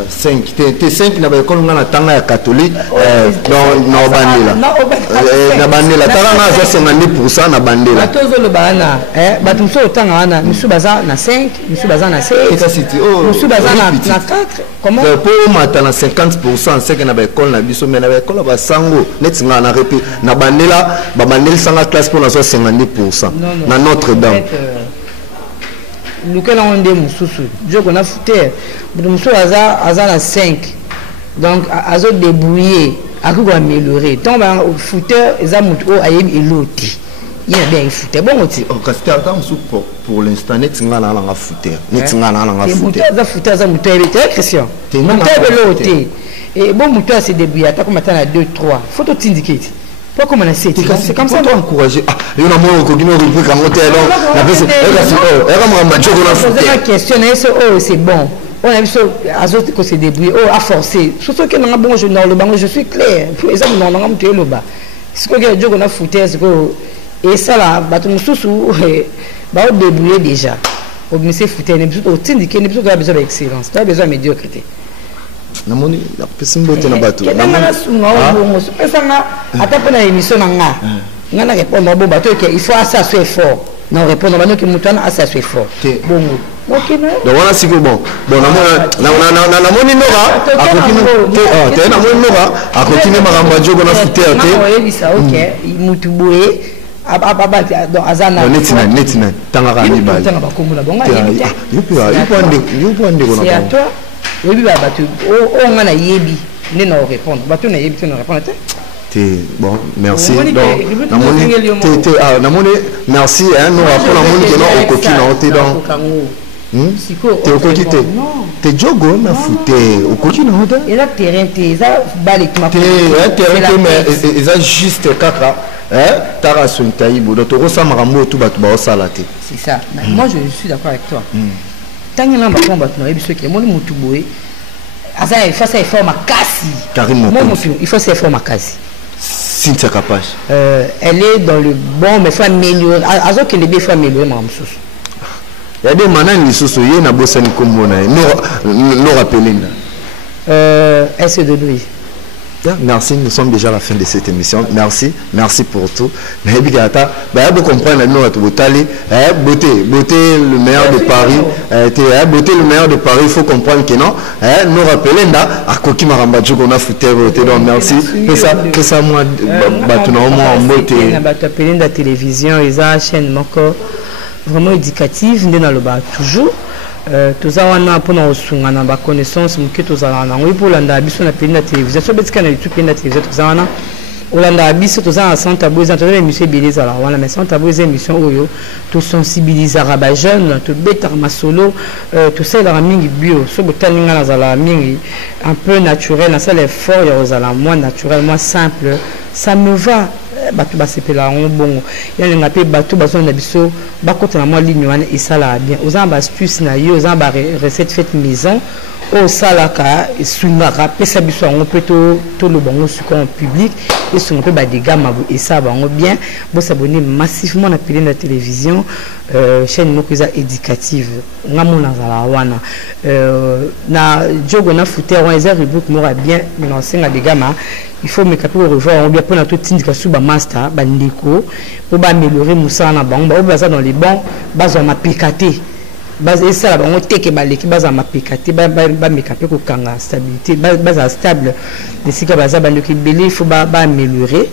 5 t'es 5 na ba école ngana tanga ya catholique dans bandela na bandela tala na 50% na bandela batozo le bana batum so tanga wana misu baza na 5 misu baza na 6 misu baza na 4 comment pour mata na 50% c'est que na ba école na biso mais na ba école ba sango net nga na repi na bandela ba bandela sanga classe pour na 50% na Notre-Dame lequel on dit Moussoussou, Dieu qu'on a foutu, Moussou Aza na 5, donc Azo débrouillé, à quoi améliorer. Tant que fouteur, ils ont ayem eloti, il y a bien foutu. Bon aussi. Oh, Castel, pour l'instant, net nga na la fouteur, net nga na la fouteur. Za fouteur, za mouteur, c'est Christian. Mouteur eloti. Et bon mouteur c'est débrouillé, t'as comme attendre à 2 3. Faut t'indiquer. Pas comme on a c'est comme ça. Toi encourager. Ah, il y a un moment où on peut quand monter alors. La personne, la question c'est bon. On a vu ça à autres que c'est débrouillé. Oh, à forcer. Surtout que dans un bon jeu dans le banc, je suis clair. Pour exemple, dans un monter le bas. Ce que le jeu qu'on a foutu, c'est que et ça là, bah tout le sous bah on débrouillé déjà. Au monsieur foutu, ne plus au syndicat, ne plus au besoin d'excellence, tu as besoin de médiocrité. Namoni na pesi mbote na bato namona sunga obongo pesa nga ata pona émission nga nga na répondre bo bato que il faut assez fort non répondre bano que mutana assez fort bongo OK non donc voilà c'est bon namona namoni nora akokina te namoni nora akokina makambo jogo na futer te oui ça OK mutuboye azana netina tangaka ni bali tanga bakomula bonga yupo ande c'est à toi oui bah tu on a yebi ne non répondre bah tu na yebi tu ne répondre bon merci donc namoni merci hein nous rappelons namoni que non okokina ote donc te okokite te jogo na fute okokina ote et là terrain te ça balle qui m'a terrain mais ils juste kaka tara son taïbo donc to ça marambo tout batu ba osala te c'est ça moi je suis d'accord avec toi tant que l'on va battre, il faut que mon moutouboué, il faut se faire ma casse. Il faut se faire ma casse. Cynthia Kapash. Elle est dans le bon, mais il faut améliorer. Alors que les deux faut améliorer, ma moussous. Il y a des manants qui sont sur la bosse ni comme on a. Nous rappelons. Elle se débrouille. Merci, nous sommes déjà à la fin de cette émission. Merci pour tout. Mais vous comprendre beauté le meilleur de Paris. Beauté le meilleur de Paris, il faut comprendre que non. Nous rappelons là à Koki Maramba qu'on a foutu donc merci. Que ça moi en beauté. La télévision, ils ont chaîne encore vraiment éducative, dans le bas toujours. Tous avons pour nos soins na ba connaissance muke tous avons oui pour l'anda biso na pena télévision so betika na YouTube pena télévision tous avons olanda biso tous avons centre bois entre émission beleza la wana mais centre bois émission oyo to sensibiliser ba jeune to beta masolo tout ça la mingi bio so botaninga na zala mingi un peu naturel na ça l'effort ya ozala moins naturellement simple ça me va batu basepela on bon ya lenga pe batu baso na biso bakota na moi ligne wana esala bien ozamba astuce na yo ozamba recette faite maison au salaka sunaka pesa biso on peut to le bon sucre en public esunga pe ba dégâts mabu et ça bango bien bo s'abonner massivement na télé na télévision chaîne moko eza éducative ngamo na zala wana na jogo na footer wana eza reboot moko bien mais na senga dégâts ma il faut me capter revoir on bien pour na tout tindika sous ba master ba ndeko pour ba améliorer moussa na bango ba baza dans les bons baza ma picaté base ça la bango teke ba l'équipe baza ma picaté ba me capter ko kanga stabilité baza stable de sika baza ba ndeko belé il faut ba améliorer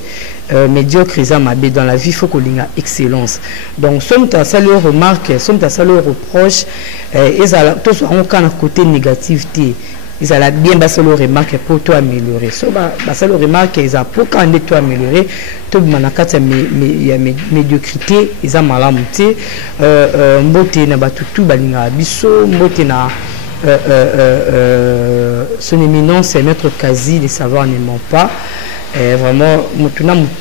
médiocre ils ma bé dans la vie il faut qu'on linga excellence donc somme ta ça leur remarque somme ta ça leur reproche et ça tous on quand côté négativité ils allaient bien passer leur remarque pour toi améliorer so ça leur remarque ils a pour quand toi améliorer tout manakata médiocrité ils a malamuté mbote na batutu balinga biso mbote na son éminence maître Kazi les savoirs ne ment pas. Vraiment,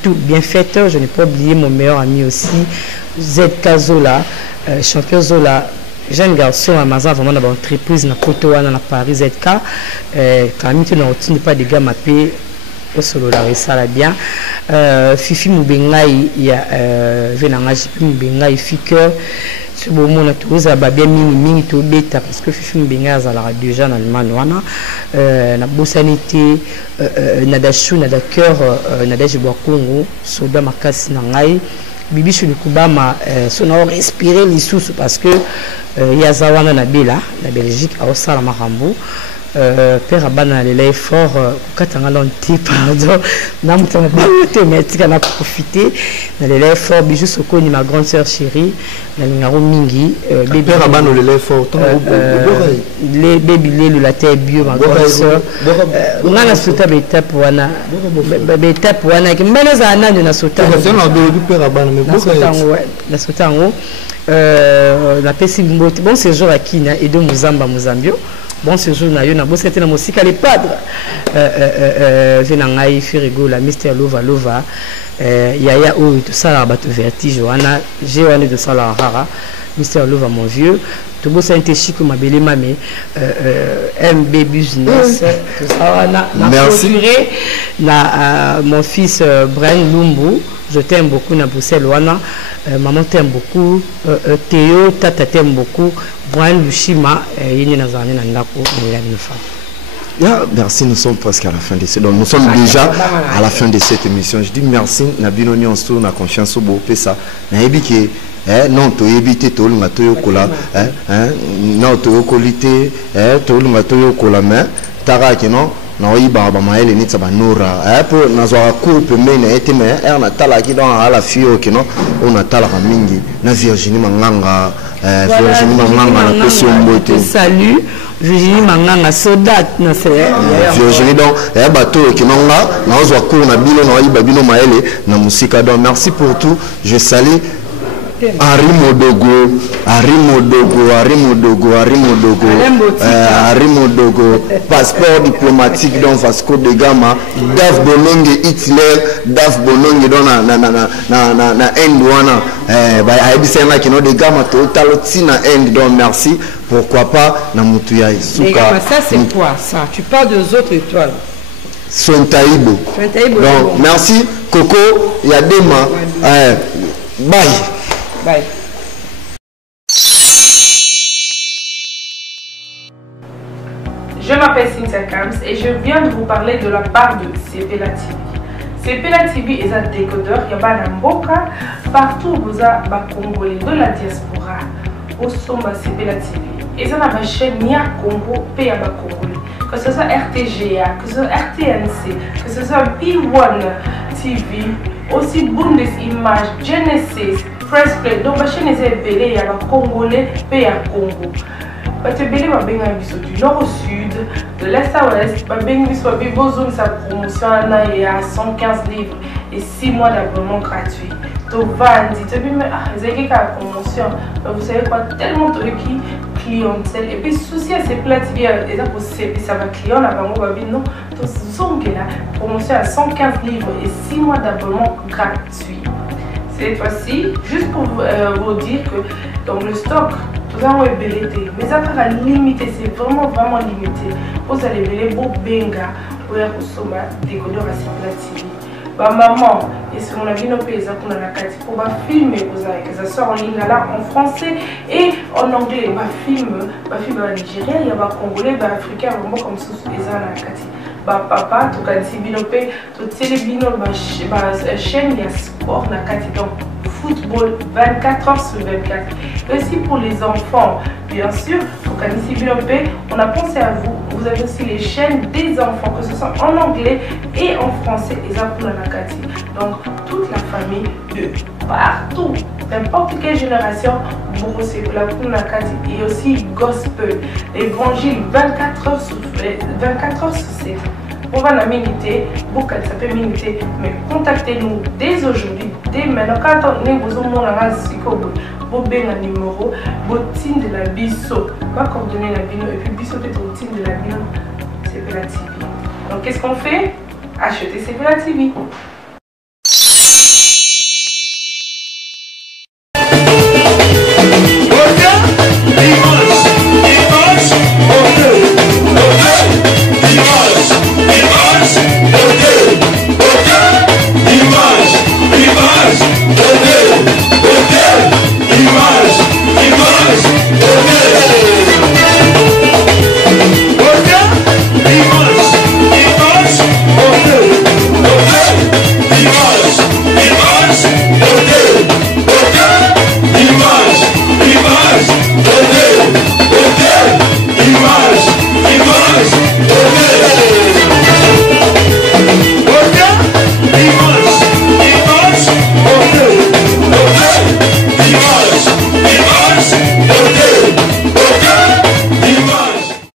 tout bien fait. Je n'ai pas oublié mon meilleur ami aussi, ZK Zola, champion Zola, jeune garçon à Mazan, vraiment dans l'entreprise, dans Kotoa, dans Paris, ZK. Quand même, tu n'as pas de gars mappés, au solo la ça la bien. Fifi Moubengaï, il y a Venanga Jipi Moubengaï, Fiker. Ce beau monde a tous bien mini tout bêta parce que Fifi Mbenga a déjà dans Allemagne wana na bosanité nadashu nadaker nadaje bwa Congo soda makasi na ngai bibi shuli kubama sona respirer lisusu parce que ya zawana na bela na Belgique au sala marambo père abana les fort katanga lonti pardon na mutana thématique na profiter na les fort bijou sokoni ma grande sœur chérie na ngaro mingi bébé abana les fort les baby le la terre bio ma grande sœur ngana sota betape wana betape wana ki mbele za nani na sota c'est na do père abana mais na sota ngo la pesi mbote bon séjour à Kina et de Mozamba Mozambio. Bon séjour na yo na bo c'était na musika les padres venangai firigo la Mister Lova Lova yaya o tout ça la bato vertige wana j'ai wana de ça la rara Mister Lova mon vieux tout beau ça était chic ma belle mamé MB business tout ça wana merci na mon fils Brian Lumbu je t'aime beaucoup na Bruxelles wana maman t'aime beaucoup Théo tata t'aime beaucoup Brian Lushima yini na zane na ndako ni femme. Merci, nous sommes presque à la fin de cette. Donc nous sommes déjà à la fin de cette émission. Je dis merci na binoni on se na confiance au beau pesa. Na ebiki non to ebite to lunga to yokola non to yokolite to lunga to yokola mais tara ki non na oyiba ba maele ni tsaba nura pour na zo coupe mais na etime na tala ki dans la fille ki non on a tala mingi na Virginie Manganga Virginie Manganga na question mbote salut Virginie Manganga soda na Virginie donc bateau ki nonga na zo cour na bino na oyiba bino maele na musika donc merci pour tout je salue Arimodogo passeport diplomatique dans Vasco de Gama Daf Bononge Hitler Daf Bononge dans na Endwana aibisema kino de Gama total tina end donc merci pourquoi pas na mutuya suka ça c'est quoi ça tu parles des autres étoiles Sontaibo donc merci Coco Yadema bye. Bye. Je m'appelle Cynthia Kams et je viens de vous parler de la part de Sepela TV. Sepela TV est un décodeur qui a Mboka partout où vous avez Congolais de la diaspora au Somba Sepela TV. Et ça n'a chaîne Nia Congo P.A. Congolais. Que ce soit RTGA, que ce soit RTNC, que ce soit P1 TV, aussi Bundesimage, Genesis, Press Play. Donc, la chaîne est belée, il y a un Congolais, P.A. Congo. Parce que belée, ma benga du nord au sud, de l'est à l'ouest, ma benga soit besoin de sa promotion, il y a 115 livres et 6 mois d'abonnement gratuit. Donc, Vandi, tu dis, mais vous avez la promotion, vous savez quoi, tellement de clientèle. Et puis, souci à ces plates, ça va client, là, non, donc, la promotion à 115 livres et 6 mois d'abonnement gratuit. Cette fois-ci, juste pour vous dire que dans le stock, nous avons ébélité, mais ça va limiter, c'est vraiment limité. Vous allez béler beau benga, pour consommer décodeur à Sepela TV. maman et ce qu'on a vu nos pays pour ma film et ça sort en ligne là en français et en anglais ma film nigérien il y a ma congolais africain comme ça papa tout quand si binopé tout télébino ma chaîne il y a sport na kati donc football 24 heures sur 24 et aussi pour les enfants bien sûr quand ici binopé on a pensé à vous. Vous avez aussi les chaînes des enfants, que ce soit en anglais et en français, et ça pour la Nakati. Donc, toute la famille de partout, n'importe quelle génération, vous c'est pour la Nakati. Et aussi gospel, l'évangile 24 heures sur 7. On va la miniter, vous ça peut miniter, mais contactez-nous dès aujourd'hui, dès maintenant. Quand on est vous vous avez un numéro, vous de la biso, pas coordonner la bino, et puis biso peut-être au de la bino, c'est la TV. Donc qu'est-ce qu'on fait? Acheter c'est la TV.